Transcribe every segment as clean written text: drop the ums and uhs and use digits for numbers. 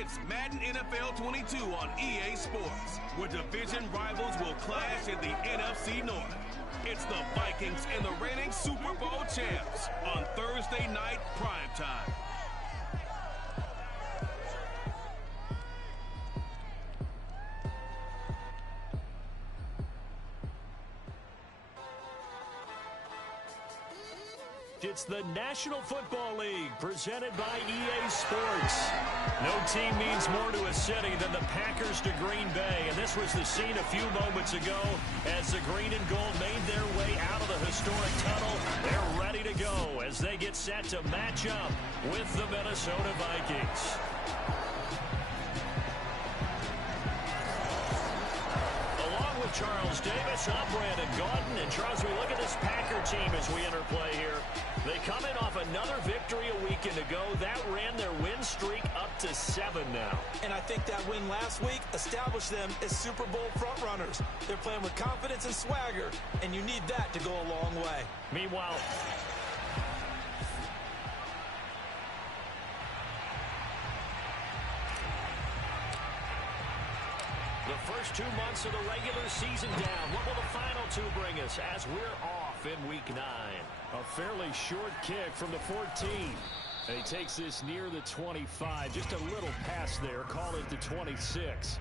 It's Madden NFL 22 on EA Sports, where division rivals will clash in the NFC North. It's the Vikings and the reigning Super Bowl champs on Thursday night primetime. It's the National Football League presented by EA Sports. No team means more to a city than the Packers to Green Bay, and this was the scene a few moments ago as the green and gold made their way out of the historic tunnel. They're ready to go as they get set to match up with the Minnesota Vikings. Along with Charles Davis, I'm Brandon Gaudin, and Charles, we look at this Packer team as we enter play here. They come in off another victory a weekend ago. That ran their win streak up to 7 now. And I think that win last week established them as Super Bowl frontrunners. They're playing with confidence and swagger, and you need that to go a long way. Meanwhile, the first 2 months of the regular season down. What will the final 2 bring us as we're off in Week 9? A fairly short kick from the 14. And he takes this near the 25. Just a little pass there. Call it the 26.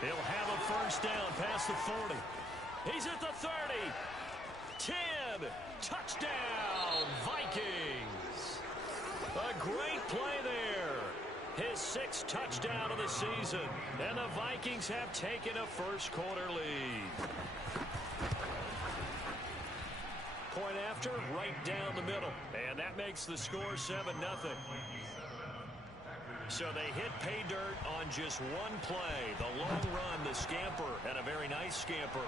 He'll have a first down past the 40. He's at the 30. 10. Touchdown, Vikings. A great play there. His 6th touchdown of the season. And the Vikings have taken a first quarter lead. Point after, right down the middle. And that makes the score 7-0. So they hit pay dirt on just one play. The long run, the scamper, and a very nice scamper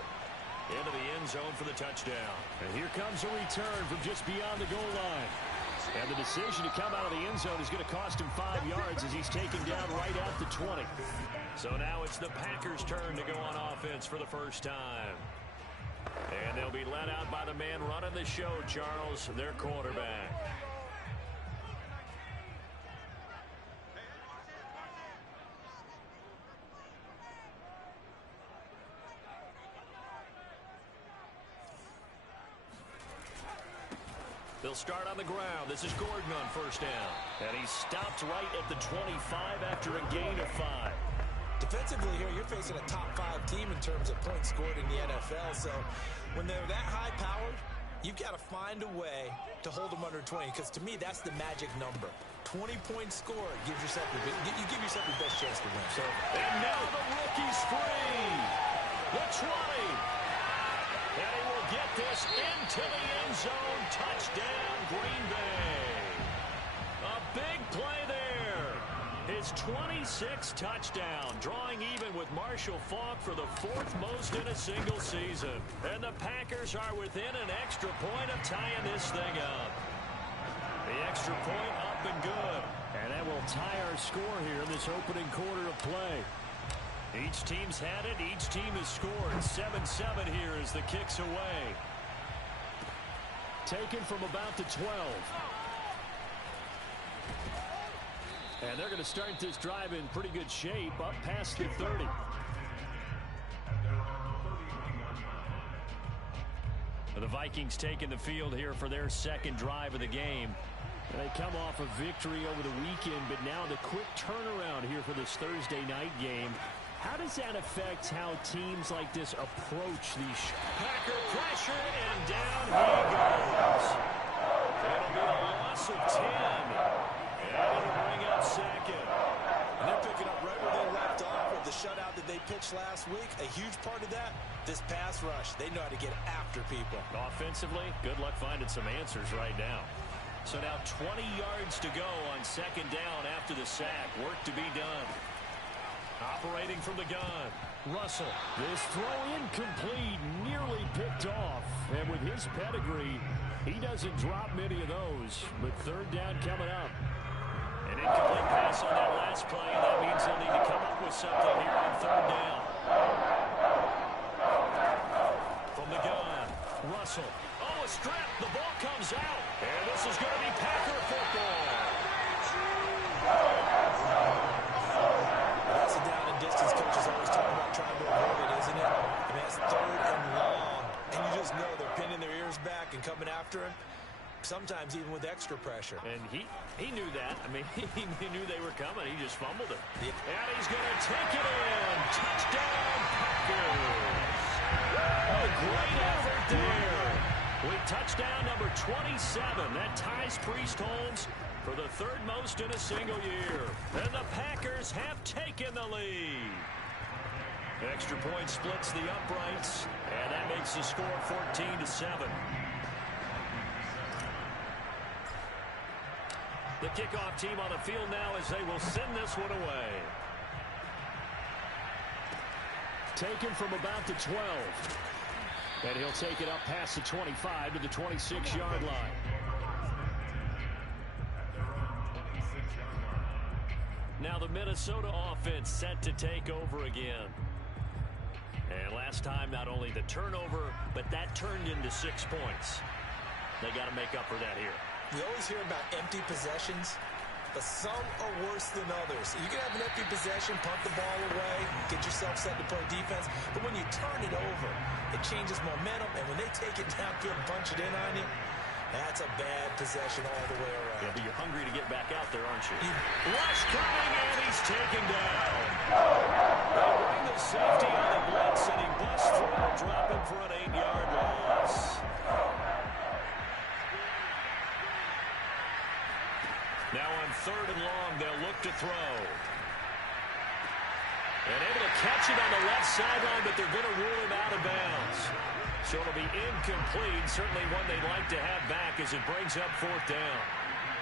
into the end zone for the touchdown. And here comes a return from just beyond the goal line. And the decision to come out of the end zone is going to cost him 5 yards as he's taken down right at the 20. So now it's the Packers' turn to go on offense for the first time. And they'll be led out by the man running the show, Charles, their quarterback. They'll start on the ground. This is Gordon on first down. And he stopped right at the 25 after a gain of 5. Defensively here, you're facing a top 5 team in terms of points scored in the NFL. So when they're that high-powered, you've got to find a way to hold them under 20. Because to me, that's the magic number. 20 points scored gives yourself you give yourself your best chance to win. So, and now the rookie's free. The 20. And he will get this into the end zone. Touchdown, Green Bay. A big play there. His 26th touchdown, drawing even with Marshall Faulk for the 4th most in a single season. And the Packers are within an extra point of tying this thing up. The extra point up and good. And that will tie our score here in this opening quarter of play. Each team's had it. Each team has scored. 7-7 here as the kick's away. Taken from about the 12. And they're going to start this drive in pretty good shape up past the 30. The Vikings taking the field here for their 2nd drive of the game. They come off a victory over the weekend, but now the quick turnaround here for this Thursday night game. How does that affect how teams like this approach these? Packer pressure, and down he goes. It'll be a loss of 10. And it'll bring up 2nd. And they're picking up right where they left off with the shutout that they pitched last week. A huge part of that, this pass rush. They know how to get after people. Offensively, good luck finding some answers right now. So now 20 yards to go on 2nd down after the sack. Work to be done. Operating from the gun, Russell. This throw incomplete, nearly picked off. And with his pedigree, he doesn't drop many of those. But third down coming up. An incomplete pass on that last play, and that means they'll need to come up with something here on third down. From the gun, Russell. Oh, a strip. The ball comes out. And this is going to be Packer football. That's a down and distance coaches always talk about trying to avoid it, isn't it? I mean, it's third and long, and you just know they're pinning their ears back and coming after him, sometimes even with extra pressure. And he knew that. I mean, he knew they were coming. He just fumbled it. Yeah. And he's going to take it in. Touchdown, Packers. A great effort there. With touchdown number 27. That ties Priest Holmes for the third most in a single year. And the Packers have taken the lead. Extra point splits the uprights, and that makes the score 14-7. The kickoff team on the field now as they will send this one away. Taken from about the 12. And he'll take it up past the 25 to the 26-yard line. Now the Minnesota offense set to take over again. And last time, not only the turnover, but that turned into 6 points. They got to make up for that here. We always hear about empty possessions, but some are worse than others. You can have an empty possession, punt the ball away, get yourself set to play defense, but when you turn it over, it changes momentum, and when they take it downfield and punch it in on you, that's a bad possession all the way around. Yeah, but you're hungry to get back out there, aren't you? Rush coming, and he's taken down. They bring the safety on the blitz, and he busts through, dropping for an 8-yard loss. Now on third and long, they'll look to throw. And able to catch it on the left sideline, but they're going to rule him out of bounds. So it'll be incomplete, certainly one they'd like to have back as it brings up fourth down.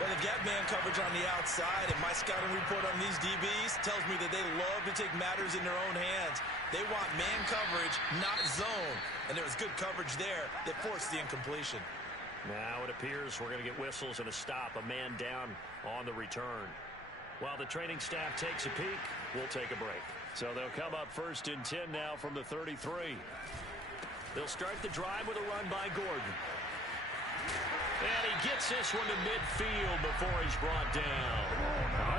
Well, they've got man coverage on the outside, and my scouting report on these DBs tells me that they love to take matters in their own hands. They want man coverage, not zone. And there was good coverage there that forced the incompletion. Now it appears we're going to get whistles and a stop, a man down on the return. While the training staff takes a peek, we'll take a break. So they'll come up first and 10 now from the 33. They'll start the drive with a run by Gordon. And he gets this one to midfield before he's brought down.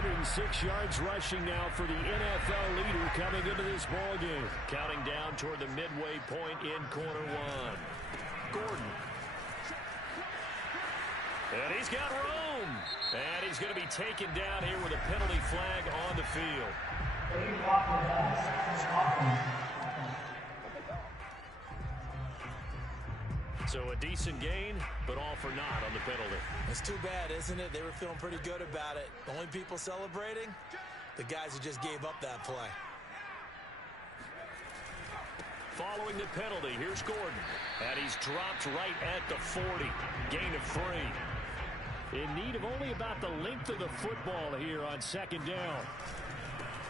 106 yards rushing now for the NFL leader coming into this ballgame. Counting down toward the midway point in quarter one. Gordon. And he's got room. And he's going to be taken down here with a penalty flag on the field. So a decent gain, but all for naught on the penalty. It's too bad, isn't it? They were feeling pretty good about it. The only people celebrating, the guys who just gave up that play. Following the penalty, here's Gordon. And he's dropped right at the 40. Gain of 3. In need of only about the length of the football here on second down.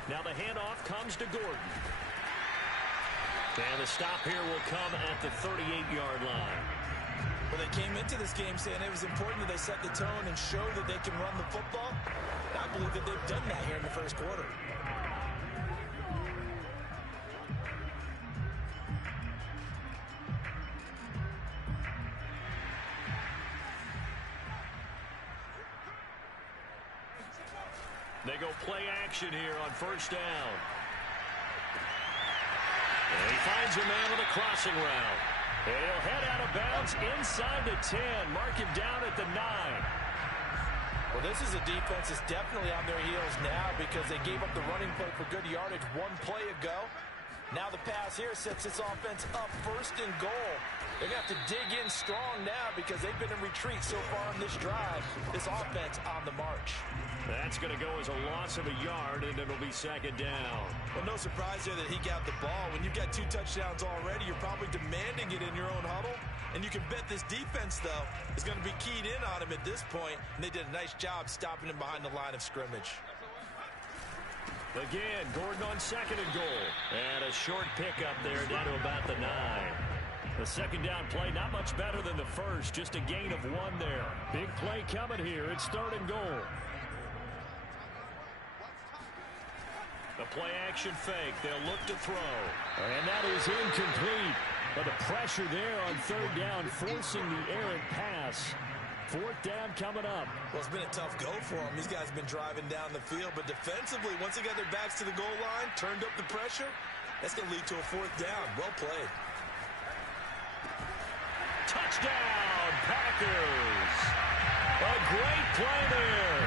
Now the handoff comes to Gordon. And the stop here will come at the 38-yard line. Well, they came into this game saying it was important that they set the tone and show that they can run the football. I believe that they've done that here in the first quarter. They go play action here on first down. And he finds a man with a crossing route. And he'll head out of bounds inside the 10. Mark him down at the 9. Well, this is a defense that's definitely on their heels now because they gave up the running play for good yardage one play ago. Now the pass here sets this offense up first and goal. They're going to have to dig in strong now because they've been in retreat so far on this drive. This offense on the march. That's going to go as a loss of a yard, and it'll be second down. Well, no surprise there that he got the ball. When you've got 2 touchdowns already, you're probably demanding it in your own huddle. And you can bet this defense, though, is going to be keyed in on him at this point. And they did a nice job stopping him behind the line of scrimmage. Again, Gordon on 2nd and goal. And a short pickup there down to about the 9. The second down play, not much better than the first. Just a gain of 1 there. Big play coming here. It's 3rd and goal. The play action fake. They'll look to throw. And that is incomplete. But the pressure there on 3rd down, forcing the errant pass. 4th down coming up. Well, it's been a tough go for them. These guys have been driving down the field. But defensively, once they got their backs to the goal line, turned up the pressure, that's going to lead to a 4th down. Well played. Touchdown, Packers. A great play there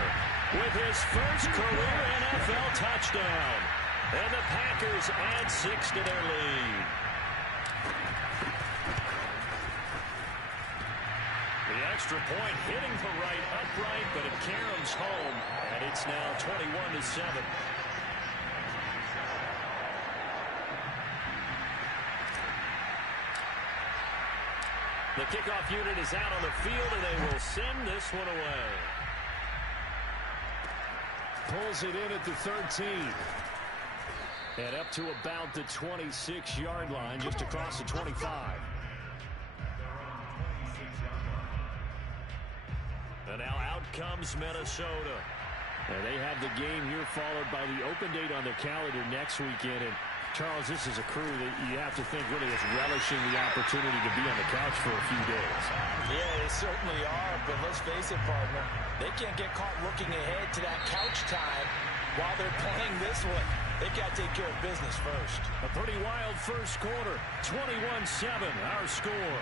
with his first career NFL touchdown. And the Packers add 6 to their lead. The extra point hitting the right upright, but it caroms home, and it's now 21-7. The kickoff unit is out on the field, and they will send this one away. Pulls it in at the 13. And up to about the 26-yard line, just across the 25. And now out comes Minnesota. And they have the game here followed by the open date on their calendar next weekend. And Charles, this is a crew that you have to think really is relishing the opportunity to be on the couch for a few days. Yeah, they certainly are, but let's face it, partner. They can't get caught looking ahead to that couch time while they're playing this one. They got to take care of business first. A pretty wild first quarter. 21-7, our score.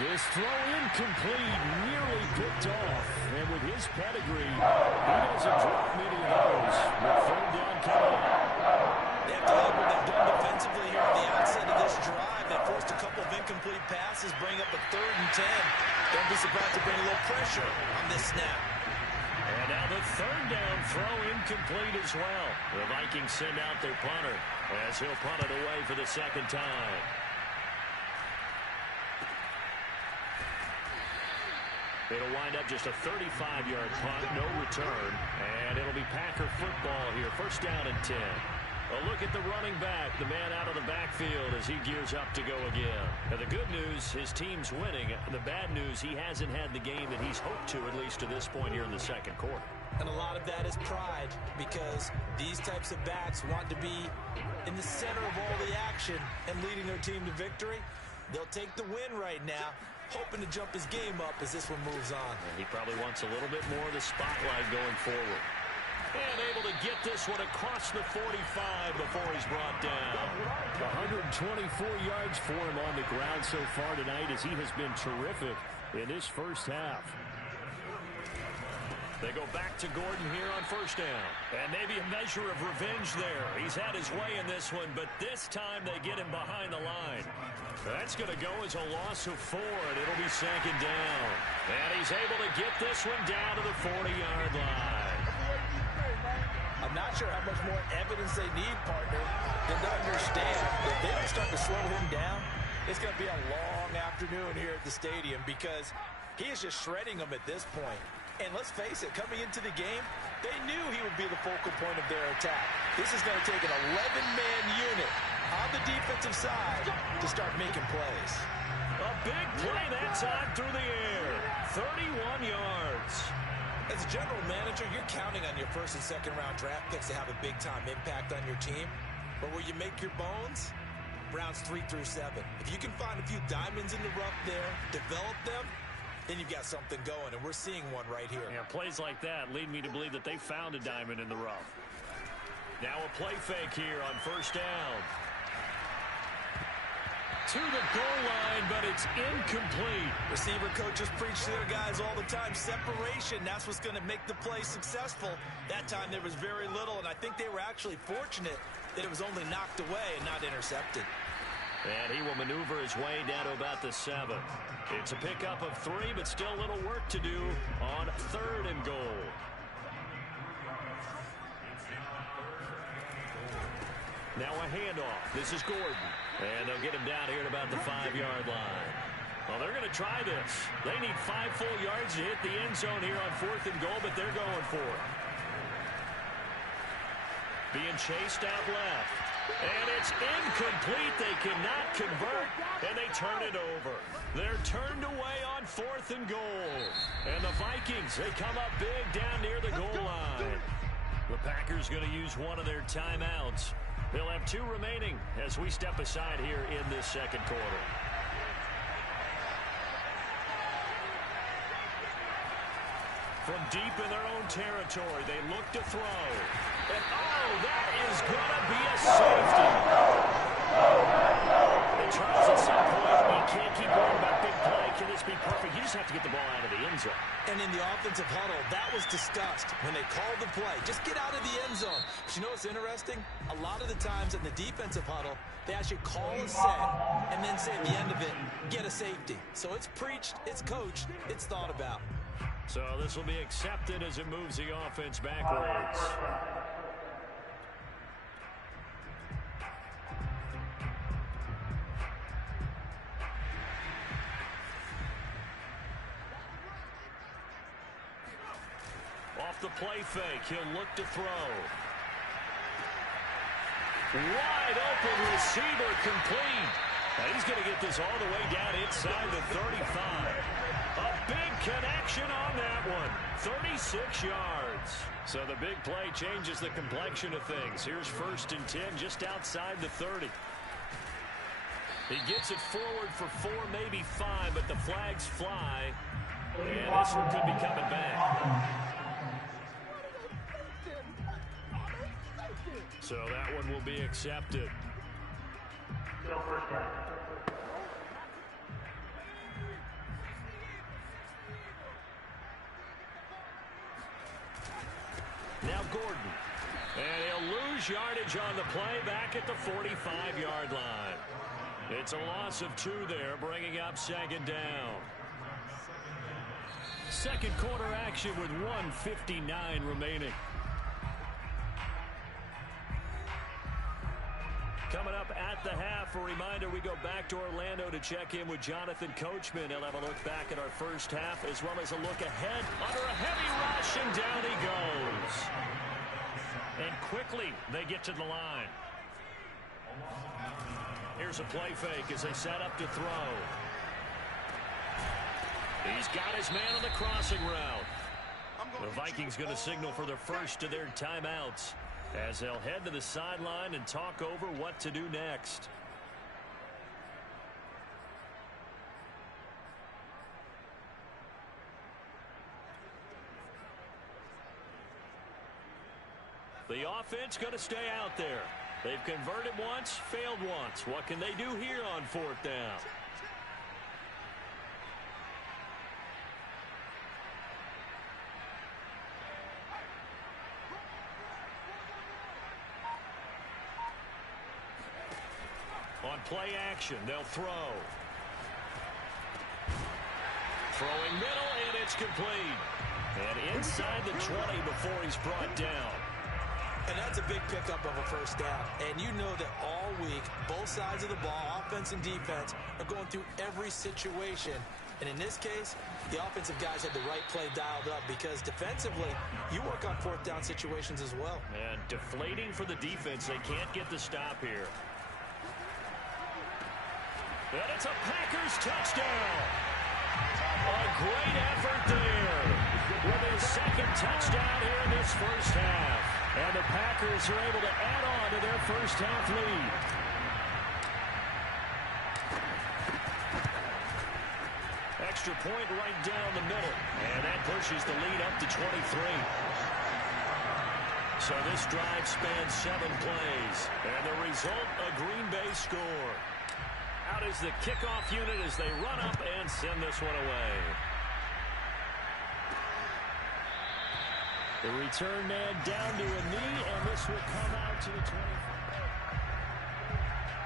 This throw incomplete, nearly picked off. And with his pedigree, he doesn't drop many of those. With 3rd down coming up. They have to like what they've done defensively here at the outset of this drive. They forced a couple of incomplete passes, bring up a 3rd and 10. Don't be surprised to bring a little pressure on this snap. And now the 3rd down throw incomplete as well. The Vikings send out their punter as he'll punt it away for the 2nd time. It'll wind up just a 35-yard punt, no return, and it'll be Packer football here. 1st down and 10. A look at the running back, the man out of the backfield as he gears up to go again. Now the good news, his team's winning. The bad news, he hasn't had the game that he's hoped to, at least to this point here in the 2nd quarter. And a lot of that is pride, because these types of backs want to be in the center of all the action and leading their team to victory. They'll take the win right now, hoping to jump his game up as this one moves on. And he probably wants a little bit more of the spotlight going forward. And able to get this one across the 45 before he's brought down. 124 yards for him on the ground so far tonight, as he has been terrific in this first half. They go back to Gordon here on 1st down. And maybe a measure of revenge there. He's had his way in this one, but this time they get him behind the line. That's going to go as a loss of 4, and it'll be 2nd down. And he's able to get this one down to the 40-yard line. I'm not sure how much more evidence they need, partner, than to understand that if they don't start to slow him down, it's going to be a long afternoon here at the stadium, because he is just shredding them at this point. And let's face it, coming into the game, they knew he would be the focal point of their attack. This is going to take an 11-man unit on the defensive side to start making plays. A big play that time through the air. 31 yards. As a general manager, you're counting on your 1st and 2nd round draft picks to have a big-time impact on your team. But where you make your bones, rounds 3 through 7. If you can find a few diamonds in the rough there, develop them, then you've got something going, and we're seeing one right here. Yeah, plays like that lead me to believe that they found a diamond in the rough. Now a play fake here on 1st down. To the goal line, but it's incomplete. Receiver coaches preach to their guys all the time. Separation, that's what's going to make the play successful. That time there was very little, and I think they were actually fortunate that it was only knocked away and not intercepted. And he will maneuver his way down to about the 7. It's a pickup of 3, but still a little work to do on 3rd and goal. Now a handoff. This is Gordon. And they'll get him down here at about the 5-yard line. Well, they're going to try this. They need 5 full yards to hit the end zone here on 4th and goal, but they're going for it. Being chased out left. And it's incomplete. They cannot convert, and they turn it over. They're turned away on 4th and goal. And the Vikings, they come up big down near the goal line. The Packers going to use one of their timeouts. They'll have 2 remaining as we step aside here in this second quarter. From deep in their own territory, they look to throw. And, oh, that is going to be a safety. And Charles, at some point, you can't keep worrying about big play. Can this be perfect? You just have to get the ball out of the end zone. And in the offensive huddle, that was discussed when they called the play. Just get out of the end zone. But you know what's interesting? A lot of the times in the defensive huddle, they actually call a set and then say at the end of it, get a safety. So it's preached, it's coached, it's thought about. So this will be accepted as it moves the offense backwards. Off the play fake, he'll look to throw. Wide open receiver complete. And he's going to get this all the way down inside the 35. A big connection on that one. 36 yards. So the big play changes the complexion of things. Here's 1st and 10 just outside the 30. He gets it forward for 4, maybe 5, but the flags fly. And this one could be coming back. So that one will be accepted. Now Gordon. And he'll lose yardage on the play back at the 45-yard line. It's a loss of 2 there, bringing up 2nd down. Second quarter action with 1:59 remaining. Coming up at the half, a reminder, we go back to Orlando to check in with Jonathan Coachman. He'll have a look back at our first half as well as a look ahead under a heavy rush, and down he goes. And quickly they get to the line. Here's a play fake as they set up to throw. He's got his man on the crossing route. The Vikings going to signal for the first of their timeouts as they'll head to the sideline and talk over what to do next. The offense going to stay out there. They've converted once, failed once. What can they do here on 4th down? On play action, they'll throw. Throwing middle, and it's complete. And inside the 20 before he's brought down. And that's a big pickup of a first down. And you know that all week, both sides of the ball, offense and defense, are going through every situation. And in this case, the offensive guys had the right play dialed up because defensively, you work on 4th down situations as well. And deflating for the defense. They can't get the stop here. And it's a Packers touchdown. A great effort there with his 2nd touchdown here in this first half. And the Packers are able to add on to their first half lead. Extra point right down the middle. And that pushes the lead up to 23. So this drive spans 7 plays. And the result, a Green Bay score. Out is the kickoff unit as they run up and send this one away. The return man down to a knee, and this will come out to the 25.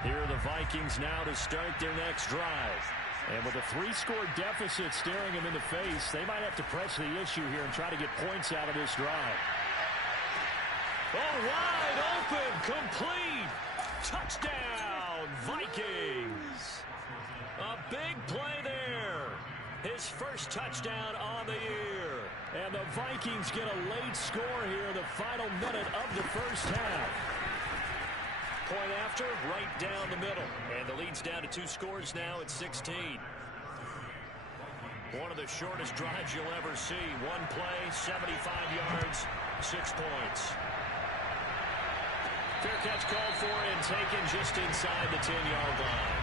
Here are the Vikings now to start their next drive. And with a 3-score deficit staring them in the face, they might have to press the issue here and try to get points out of this drive. Oh, wide open, complete. Touchdown, Vikings. A big play there his first touchdown on the year. And the Vikings get a late score here in the final minute of the first half. Point after, right down the middle. And the lead's down to 2 scores now at 16. One of the shortest drives you'll ever see. One play, 75 yards, 6 points. Fair catch called for and taken just inside the 10-yard line.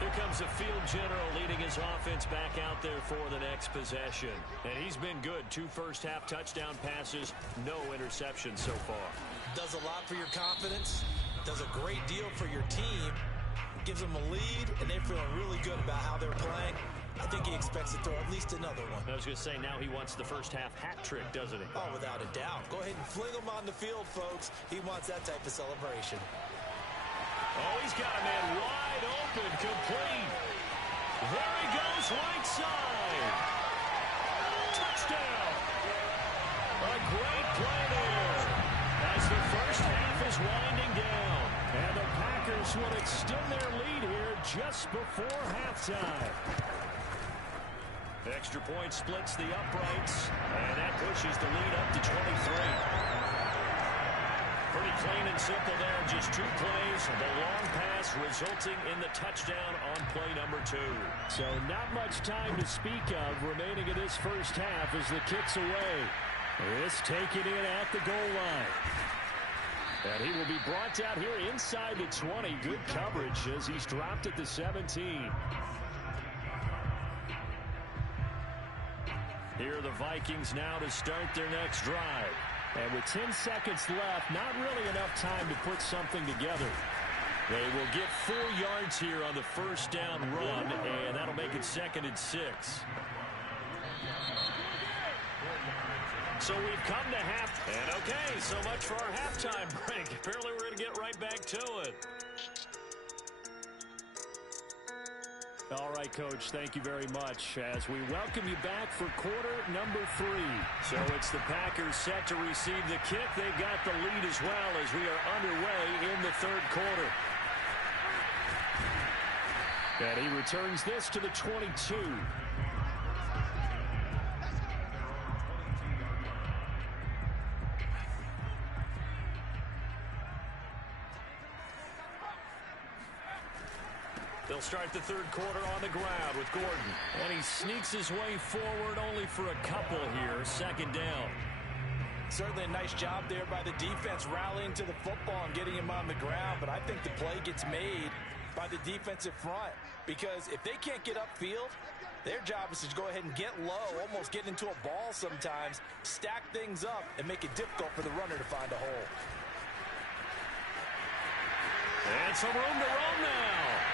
Here comes the field general leading his offense back out there for the next possession. And he's been good. 2 first-half touchdown passes, no interceptions so far. Does a lot for your confidence. Does a great deal for your team. Gives them a lead, and they're feeling really good about how they're playing. I think he expects to throw at least another one. I was going to say, now he wants the first-half hat trick, doesn't he? Oh, without a doubt. Go ahead and fling him on the field, folks. He wants that type of celebration. Oh, he's got a man wide open, complete. There he goes, right side. Touchdown. A great play there as the first half is winding down. And the Packers will extend their lead here just before halftime. Extra point splits the uprights, and that pushes the lead up to 23. Pretty clean and simple there, just 2 plays. The long pass resulting in the touchdown on play number 2. So not much time to speak of remaining in this first half as the kick's away. This taken in at the goal line. And he will be brought down here inside the 20. Good coverage as he's dropped at the 17. Here are the Vikings now to start their next drive. And with 10 seconds left, not really enough time to put something together. They will get 4 yards here on the first down run, and that'll make it 2nd and 6. So we've come to half. And okay, so much for our halftime break. Apparently we're going to get right back to it. All right, Coach, thank you very much as we welcome you back for quarter number 3. So it's the Packers set to receive the kick. They've got the lead as well as we are underway in the 3rd quarter. And he returns this to the 22. They'll start the 3rd quarter on the ground with Gordon. And he sneaks his way forward only for a couple here. 2nd down. Certainly a nice job there by the defense rallying to the football and getting him on the ground. But I think the play gets made by the defensive front. Because if they can't get upfield, their job is to go ahead and get low, almost get into a ball sometimes, stack things up, and make it difficult for the runner to find a hole. And some room to roam now.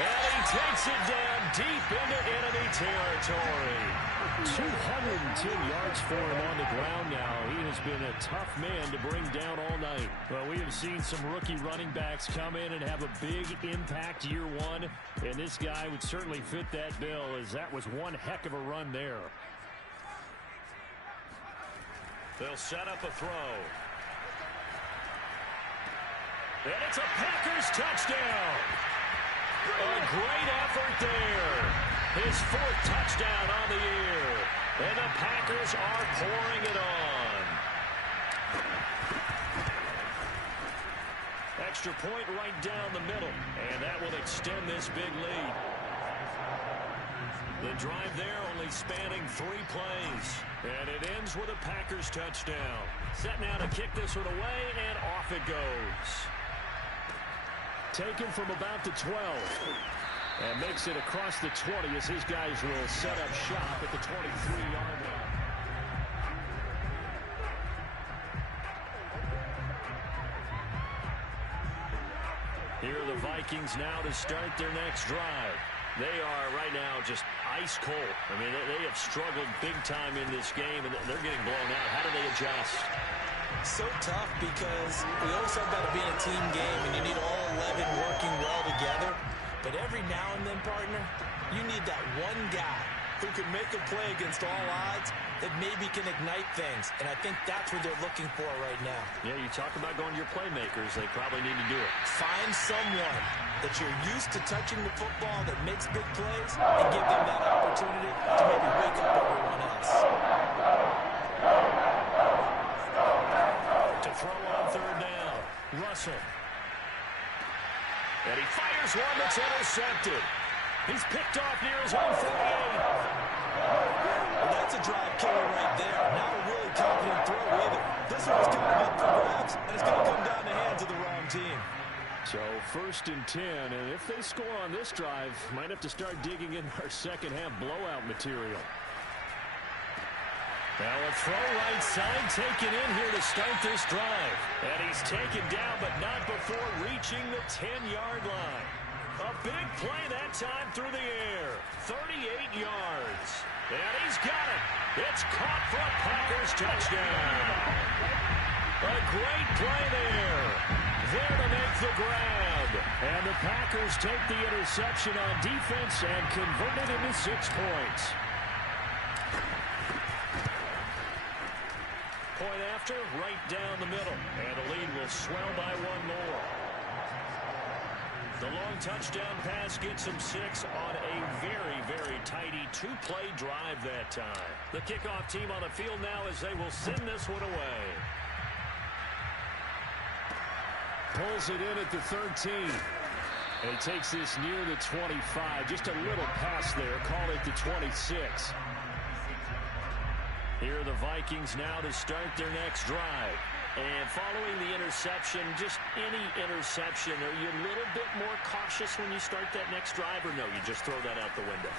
And he takes it down deep into enemy territory. 210 yards for him on the ground now. He has been a tough man to bring down all night. Well, we have seen some rookie running backs come in and have a big impact year 1. And this guy would certainly fit that bill as that was one heck of a run there. They'll set up a throw. And it's a Packers touchdown. A great effort there. His 4th touchdown on the year. And the Packers are pouring it on. Extra point right down the middle. And that will extend this big lead. The drive there only spanning 3 plays. And it ends with a Packers touchdown. Set now to kick this one away, and off it goes. Taken from about the 12. And makes it across the 20 as his guys will set up shop at the 23-yard line. Here are the Vikings now to start their next drive. They are right now just ice cold. I mean, they have struggled big time in this game, and they're getting blown out. How do they adjust? So tough because we always talk about it being a team game, and you need all 11 working well together. But every now and then, partner, you need that one guy who can make a play against all odds that maybe can ignite things. And I think that's what they're looking for right now. Yeah, you talk about going to your playmakers. They probably need to do it. Find someone that you're used to touching the football that makes big plays and give them that opportunity to maybe wake up everyone else. To throw on third down, Russell. And he fires one that's intercepted. He's picked off near his own 48. Well, that's a drive killer right there. Not a really confident throw either. This one was kind of up for grabs, and it's going to come down the hands of the wrong team. So 1st and 10, and if they score on this drive, might have to start digging in our second half blowout material. Now a throw right side taken in here to start this drive. And he's taken down, but not before reaching the 10-yard line. A big play that time through the air. 38 yards. And he's got it. It's caught for a Packers touchdown. A great play there. There to make the grab. And the Packers take the interception on defense and convert it into 6 points. Point after, right down the middle. And the lead will swell by 1 more. The long touchdown pass gets him 6 on a very, very tidy 2-play drive that time. The kickoff team on the field now as they will send this one away. Pulls it in at the 13. And he takes this near the 25. Just a little pass there. Call it the 26. Here are the Vikings now to start their next drive. And following the interception, just any interception, are you a little bit more cautious when you start that next drive, or no, you just throw that out the window?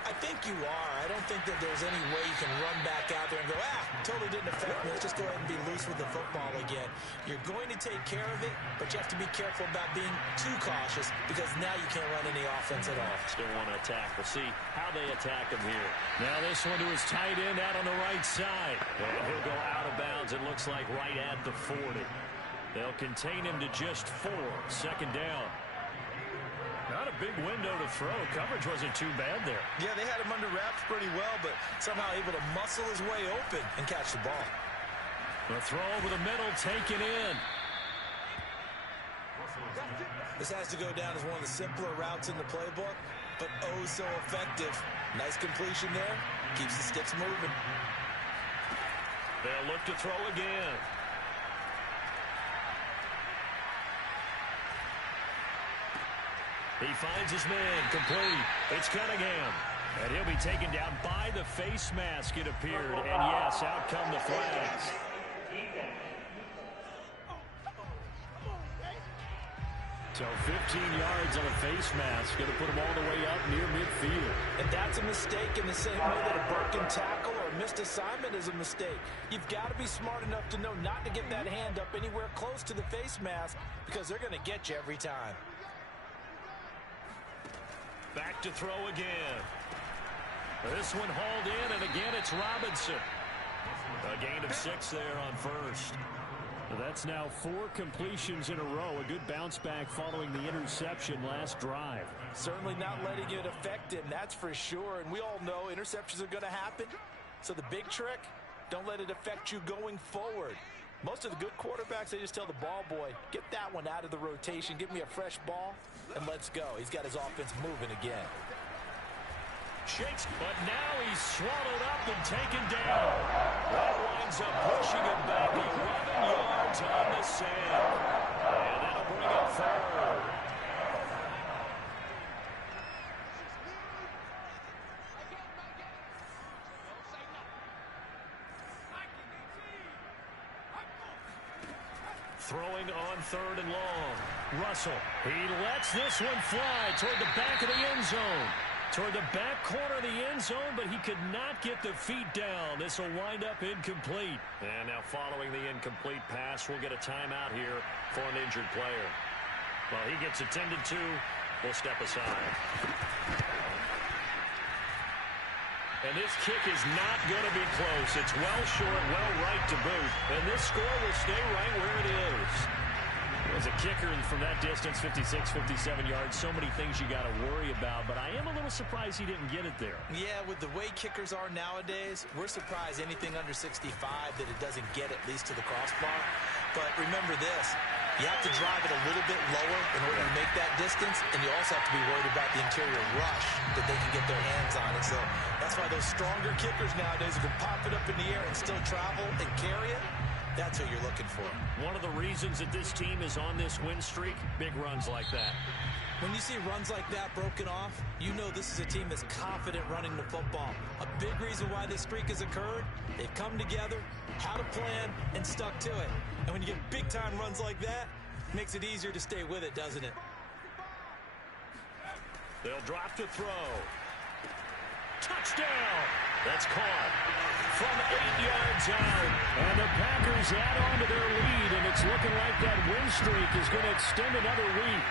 I think you are. I don't think that there's any way you can run back out there and go, totally didn't affect me. Let's just go ahead and be loose with the football again. You're going to take care of it, but you have to be careful about being too cautious because now you can't run any offense at all. Still want to attack. We'll see how they attack him here. Now this one to his tight end out on the right side. And he'll go out of bounds, it looks like, right at the 40. They'll contain him to just 4. 2nd down. Not a big window to throw. Coverage wasn't too bad there. Yeah, they had him under wraps pretty well, but somehow able to muscle his way open and catch the ball. The throw over the middle taken in. This has to go down as one of the simpler routes in the playbook, but oh so effective. Nice completion there. Keeps the sticks moving. They'll look to throw again. He finds his man, complete. It's Cunningham. And he'll be taken down by the face mask, it appeared. And yes, out come the flags. So 15 yards on a face mask. Going to put him all the way up near midfield. And that's a mistake in the same way that a broken tackle or a missed assignment is a mistake. You've got to be smart enough to know not to get that hand up anywhere close to the face mask because they're going to get you every time. Back to throw again. This one hauled in, and again it's Robinson. A gain of 6 there on first. That's now 4 completions in a row. A good bounce back following the interception last drive. Certainly not letting it affect him, that's for sure. And we all know interceptions are going to happen. So the big trick, don't let it affect you going forward. Most of the good quarterbacks, they just tell the ball boy, get that one out of the rotation, give me a fresh ball, and let's go. He's got his offense moving again. Shakes, but now he's swallowed up and taken down. That winds up pushing him back 11 yards on the sand. And that'll bring up 3rd. Throwing on 3rd and long. Russell, he lets this one fly toward the back of the end zone. Toward the back corner of the end zone, but he could not get the feet down. This will wind up incomplete. And now following the incomplete pass, we'll get a timeout here for an injured player. Well, he gets attended to. We'll step aside. And this kick is not going to be close. It's well short, well right to boot. And this score will stay right where it is. As a kicker from that distance, 56, 57 yards, so many things you got to worry about, but I am a little surprised he didn't get it there. Yeah, with the way kickers are nowadays, we're surprised anything under 65 that it doesn't get at least to the crossbar. But remember this, you have to drive it a little bit lower in order to make that distance, and you also have to be worried about the interior rush that they can get their hands on it. So that's why those stronger kickers nowadays who can pop it up in the air and still travel and carry it, that's who you're looking for. One of the reasons that this team is on this win streak, big runs like that. When you see runs like that broken off, you know this is a team that's confident running the football. A big reason why this streak has occurred, they've come together, had a plan, and stuck to it. And when you get big-time runs like that, it makes it easier to stay with it, doesn't it? They'll drop to throw. Touchdown! That's caught from 8 yards out. And the Packers add on to their lead, and it's looking like that win streak is going to extend another week.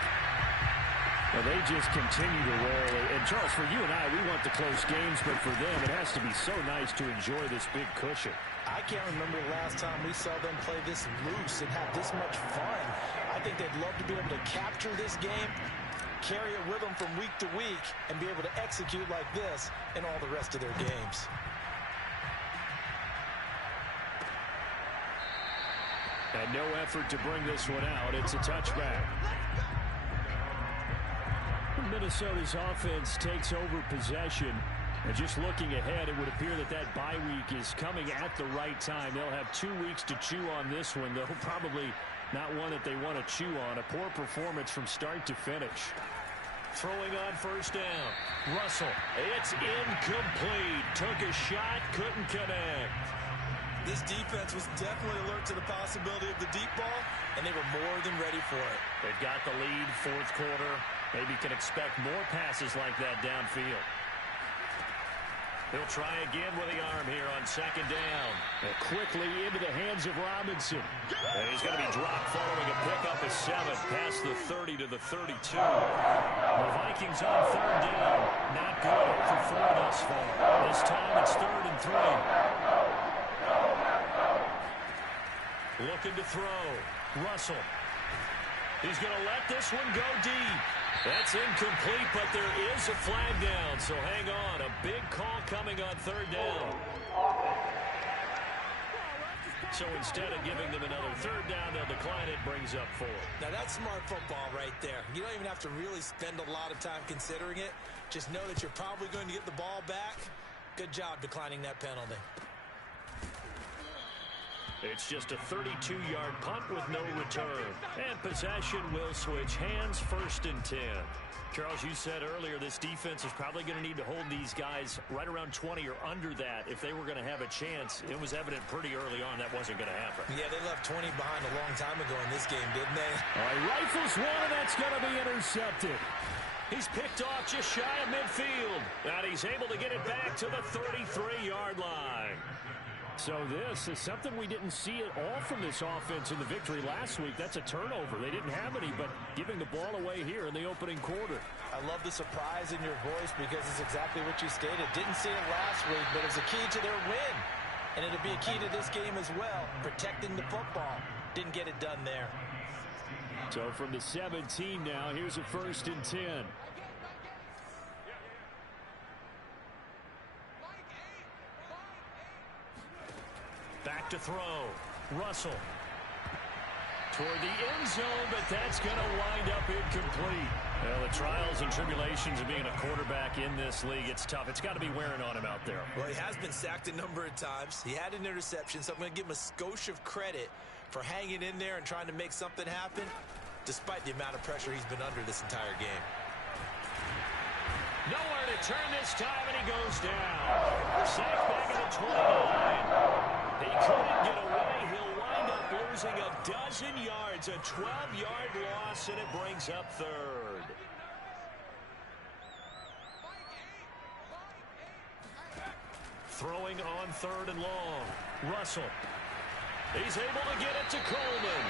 Well, they just continue to roll. And, Charles, for you and I, we want the close games, but for them, it has to be so nice to enjoy this big cushion. I can't remember the last time we saw them play this loose and have this much fun. I think they'd love to be able to capture this game, carry it with them from week to week, and be able to execute like this in all the rest of their games. And no effort to bring this one out. It's a touchback. Minnesota's offense takes over possession. And just looking ahead, it would appear that that bye week is coming at the right time. They'll have 2 weeks to chew on this one, though probably not one that they want to chew on. A poor performance from start to finish. Throwing on first down. Russell. It's incomplete. Took a shot, couldn't connect. This defense was definitely alert to the possibility of the deep ball, and they were more than ready for it. They've got the lead, fourth quarter. Maybe can expect more passes like that downfield. He'll try again with the arm here on second down. And quickly into the hands of Robinson. And he's going to be dropped following a pickup of 7 past the 30 to the 32. The Vikings on third down. Not good for 4 thus far. This time it's 3rd and 3. Looking to throw. Russell. He's going to let this one go deep. That's incomplete, but there is a flag down, so hang on. A big call coming on third down. So instead of giving them another third down, they'll decline it, brings up 4. Now that's smart football right there. You don't even have to really spend a lot of time considering it. Just know that you're probably going to get the ball back. Good job declining that penalty. It's just a 32-yard punt with no return. And possession will switch hands, 1st and 10. Charles, you said earlier this defense is probably going to need to hold these guys right around 20 or under that if they were going to have a chance. It was evident pretty early on that wasn't going to happen. Yeah, they left 20 behind a long time ago in this game, didn't they? All right, rifles one, and that's going to be intercepted. He's picked off just shy of midfield. And he's able to get it back to the 33-yard line. So this is something we didn't see at all from this offense in the victory last week. That's a turnover. They didn't have any, but giving the ball away here in the opening quarter. I love the surprise in your voice because it's exactly what you stated. Didn't see it last week, but it was a key to their win. And it'll be a key to this game as well, protecting the football. Didn't get it done there. So from the 17 now, here's a 1st and 10. Back to throw. Russell. Toward the end zone, but that's going to wind up incomplete. Well, the trials and tribulations of being a quarterback in this league, it's tough. It's got to be wearing on him out there. Well, he has been sacked a number of times. He had an interception, so I'm going to give him a skosh of credit for hanging in there and trying to make something happen, despite the amount of pressure he's been under this entire game. Nowhere to turn this time, and he goes down. Sacked back at the 29. He couldn't get away. He'll wind up losing a dozen yards, a 12-yard loss, and it brings up 3rd. Throwing on 3rd and long. Russell. He's able to get it to Coleman.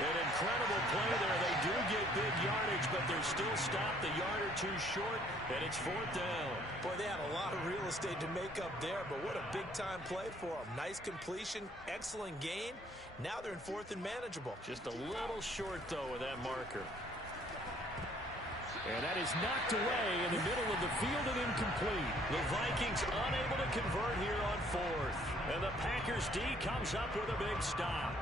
An incredible play there. They do get big yardage, but they're still stopped a yard or 2 too short, and it's 4th down. Boy, they had a lot of real estate to make up there, but what a big-time play for them. Nice completion, excellent gain. Now they're in 4th and manageable. Just a little short, though, with that marker. And that is knocked away in the middle of the field and incomplete. The Vikings unable to convert here on 4th. And the Packers D comes up with a big stop.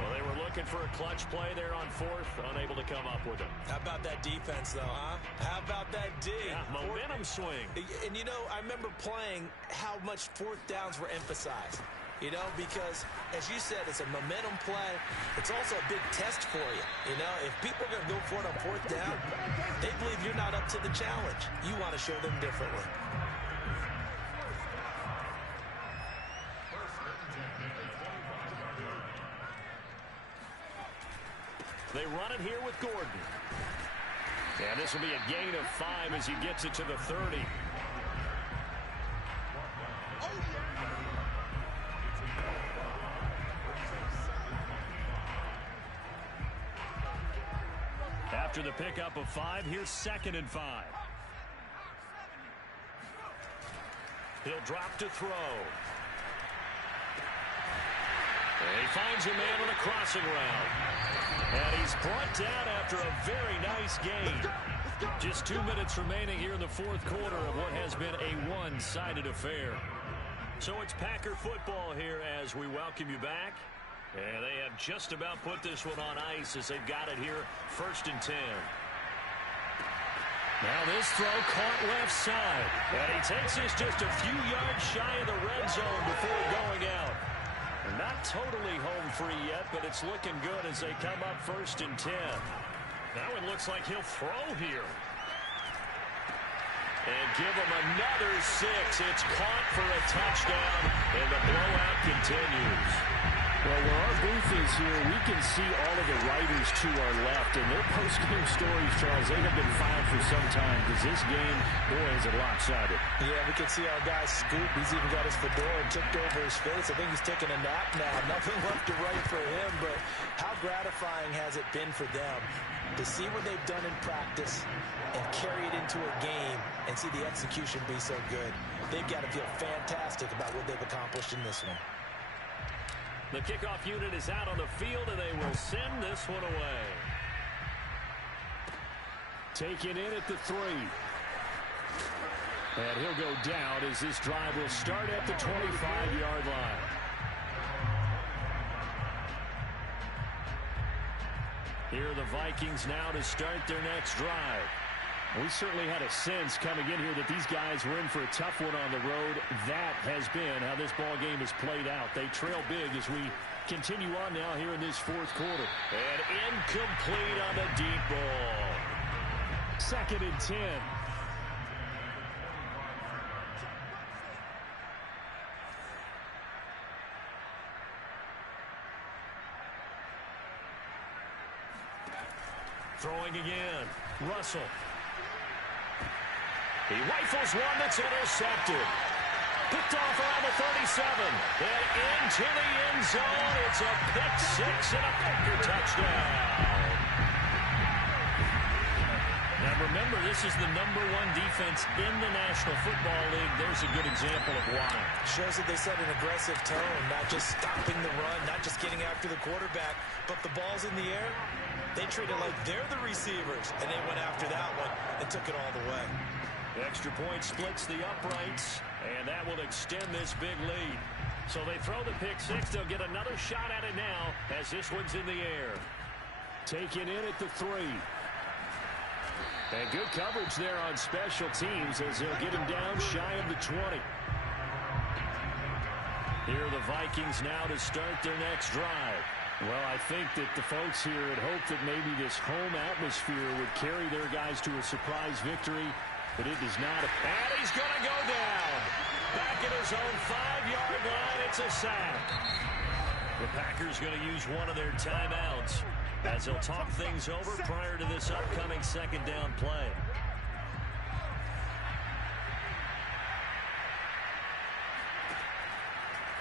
Well, they were looking for a clutch play there on 4th, unable to come up with it. How about that defense, though, huh? How about that D? Yeah, momentum swing. And, you know, I remember playing how much 4th downs were emphasized. You know, because, as you said, it's a momentum play. It's also a big test for you. You know, if people are going to go for it on 4th down, they believe you're not up to the challenge. You want to show them differently. They run it here with Gordon. And this will be a gain of 5 as he gets it to the 30. After the pickup of 5, here's 2nd and 5. He'll drop to throw. And he finds a man on a crossing route. And he's brought down after a very nice gain. Just 2 minutes remaining here in the 4th quarter of what has been a one-sided affair. So it's Packer football here as we welcome you back. And they have just about put this one on ice as they've got it here, 1st and 10. Now this throw caught left side. And he takes this just a few yards shy of the red zone before going out. Not totally home free yet, but it's looking good as they come up 1st and 10. Now it looks like he'll throw here. And give him another 6. It's caught for a touchdown, and the blowout continues. Well, where our booth is here, we can see all of the writers to our left. And their post-game stories, Charles, they have been filed for some time because this game, boy, is it lopsided. Yeah, we can see our guy Scoop. He's even got his fedora tipped over his face. I think he's taking a nap now. Nothing left to write for him, but how gratifying has it been for them to see what they've done in practice and carry it into a game and see the execution be so good. They've got to feel fantastic about what they've accomplished in this one. The kickoff unit is out on the field, and they will send this one away. Taken in at the 3. And he'll go down as this drive will start at the 25-yard line. Here are the Vikings now to start their next drive. We certainly had a sense coming in here that these guys were in for a tough one on the road. That has been how this ball game has played out. They trail big as we continue on now here in this 4th quarter. And incomplete on the deep ball. 2nd and 10. Throwing again. Russell. He rifles one that's intercepted. Picked off around the 37. And into the end zone. It's a pick 6 and a Packer touchdown. Now remember, this is the #1 defense in the National Football League. There's a good example of why. Shows that they set an aggressive tone, not just stopping the run, not just getting after the quarterback, but the ball's in the air. They treat it like they're the receivers, and they went after that one and took it all the way. The extra point splits the uprights, and that will extend this big lead. So they throw the pick 6. They'll get another shot at it now as this one's in the air. Taken in at the 3. And good coverage there on special teams as they'll get him down shy of the 20. Here are the Vikings now to start their next drive. Well, I think that the folks here had hoped that maybe this home atmosphere would carry their guys to a surprise victory, but it does not. And he's going to go down. Back at his own 5-yard line, it's a sack. The Packers going to use one of their timeouts as they'll talk things over prior to this upcoming 2nd down play.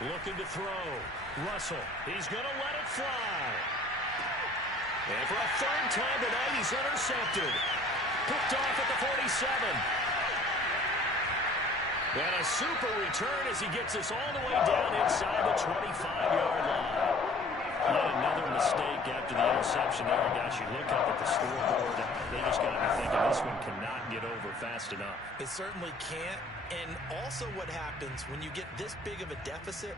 Looking to throw. Russell. He's going to let it fly. And for a 3rd time tonight, he's intercepted. Picked off at the 47. 7. And a super return as he gets us all the way down inside the 25-yard line. Yet another mistake after the interception there. And gosh, you look up at the scoreboard, they just got to be thinking this one cannot get over fast enough. It certainly can't. And also what happens when you get this big of a deficit,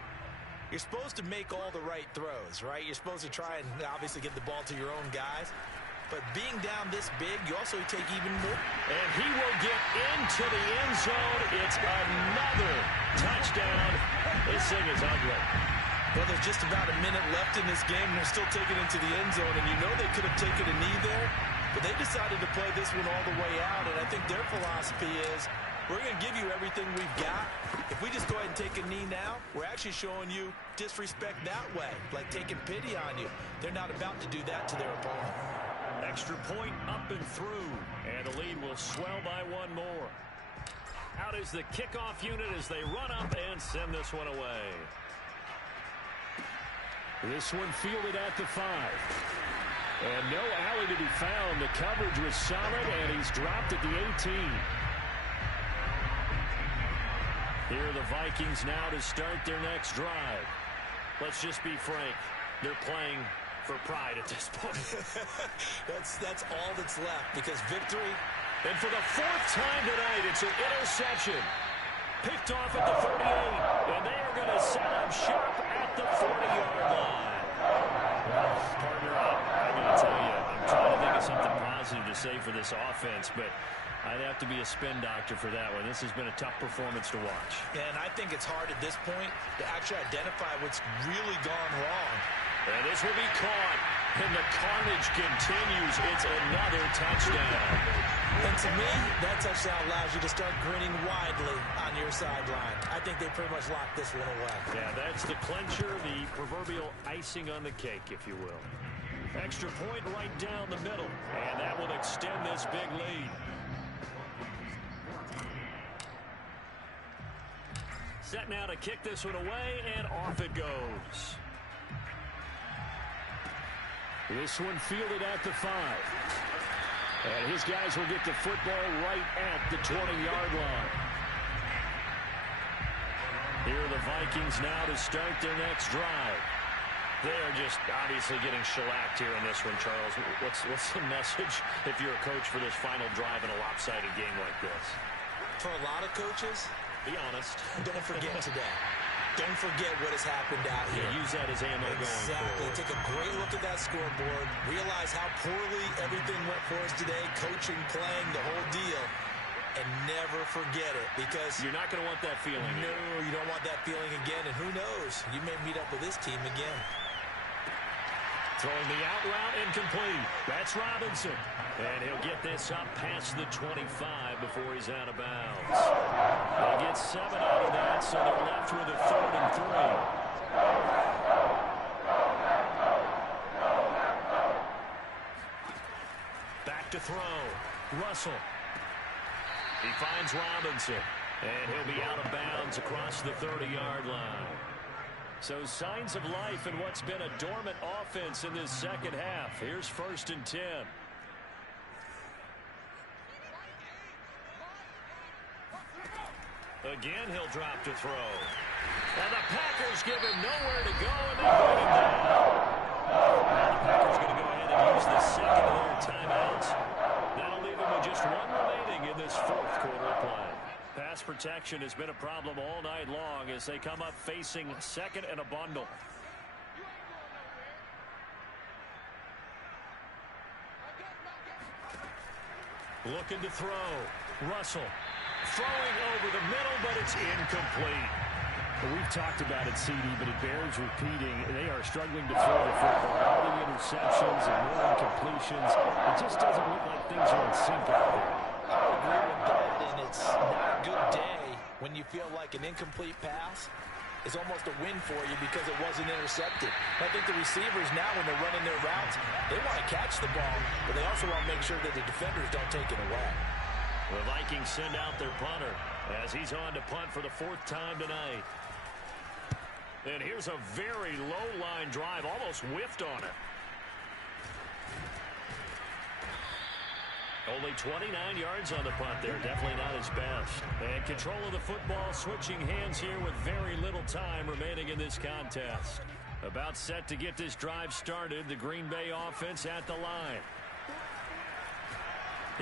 you're supposed to make all the right throws, right? You're supposed to try and obviously get the ball to your own guys. But being down this big, you also take even more. And he will get into the end zone. It's another touchdown. This thing is ugly. Well, there's just about a minute left in this game, and they're still taking it into the end zone. And you know they could have taken a knee there, but they decided to play this one all the way out. And I think their philosophy is, we're going to give you everything we've got. If we just go ahead and take a knee now, we're actually showing you disrespect that way, like taking pity on you. They're not about to do that to their opponent. Extra point up and through, and the lead will swell by one more. Out is the kickoff unit as they run up and send this one away. This one fielded at the 5. And no alley to be found. The coverage was solid, and he's dropped at the 18. Here are the Vikings now to start their next drive. Let's just be frank. They're playing for pride at this point. That's all that's left, because victory. And for the 4th time tonight, it's an interception. Picked off at the 38, and they are going to set up shop at the 40-yard line. Well, partner, I got to tell you, I'm trying to think of something positive to say for this offense, but I'd have to be a spin doctor for that one. This has been a tough performance to watch. And I think it's hard at this point to actually identify what's really gone wrong. And this will be caught, and the carnage continues. It's another touchdown. And to me, that touchdown allows you to start grinning widely on your sideline. I think they pretty much locked this one away. Yeah, that's the clincher, the proverbial icing on the cake, if you will. Extra point right down the middle, and that will extend this big lead. Set now to kick this one away, and off it goes. This one fielded at the 5. And his guys will get the football right at the 20-yard line. Here are the Vikings now to start their next drive. They are just obviously getting shellacked here in this one, Charles. What's the message if you're a coach for this final drive in a lopsided game like this? For a lot of coaches, be honest. Don't forget today. Don't forget what has happened out here. Yeah, use that as ammo going forward. Take a great look at that scoreboard. Realize how poorly everything went for us today. Coaching, playing, the whole deal. And never forget it, because you're not going to want that feeling. No, you don't want that feeling again. And who knows? You may meet up with this team again. Throwing the out route incomplete. That's Robinson. And he'll get this up past the 25 before he's out of bounds. They get 7 out of that, so they're left with a 3rd and 3. Back to throw. Russell. He finds Robinson. And he'll be out of bounds across the 30-yard line. So signs of life in what's been a dormant offense in this second half. Here's 1st and 10. Again, he'll drop to throw. And the Packers give him nowhere to go, and they bring him down. Now the Packers going to go ahead and use the second of their timeouts. That'll leave them with just 1 remaining in this 4th quarter of play. Pass protection has been a problem all night long as they come up facing 2nd and a bundle. Looking to throw. Russell throwing over the middle, but it's incomplete. Well, we've talked about it, CD, but it bears repeating. They are struggling to throw the football. All the interceptions and more incompletions. It just doesn't look like things are in sync out there. I agree with that, and it's not a good day when you feel like an incomplete pass is almost a win for you because it wasn't intercepted. I think the receivers now, when they're running their routes, they want to catch the ball, but they also want to make sure that the defenders don't take it away. The Vikings send out their punter as he's on to punt for the 4th time tonight. And here's a very low-line drive, almost whiffed on it. Only 29 yards on the punt there. Definitely not his best. And control of the football switching hands here with very little time remaining in this contest. About set to get this drive started. The Green Bay offense at the line.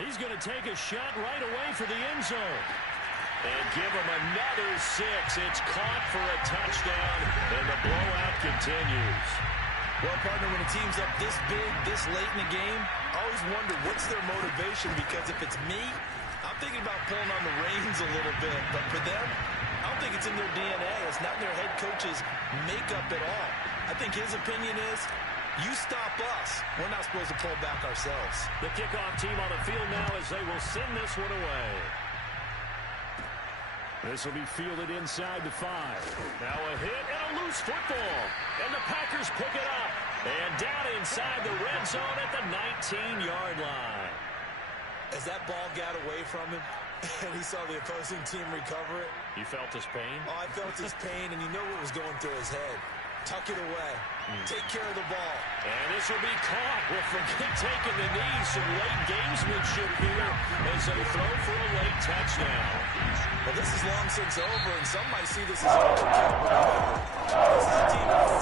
He's going to take a shot right away for the end zone. And give him another 6. It's caught for a touchdown, and the blowout continues. Well, partner, when a team's up this big, this late in the game, I always wonder what's their motivation, because if it's me, I'm thinking about pulling on the reins a little bit. But for them, I don't think it's in their DNA. It's not in their head coach's makeup at all. I think his opinion is, you stop us. We're not supposed to pull back ourselves. The kickoff team on the field now as they will send this one away. This will be fielded inside the 5. Now a hit and a loose football. And the Packers pick it up. And down inside the red zone at the 19-yard line. As that ball got away from him, and he saw the opposing team recover it. You felt his pain? Oh, I felt his pain, and he knew what was going through his head. Tuck it away. Take care of the ball. And this will be caught. Well, forget taking the knee. Some late gamesmanship here as they throw for a late touchdown. Well, this is long since over, and some might see this as overkill. This is a team that's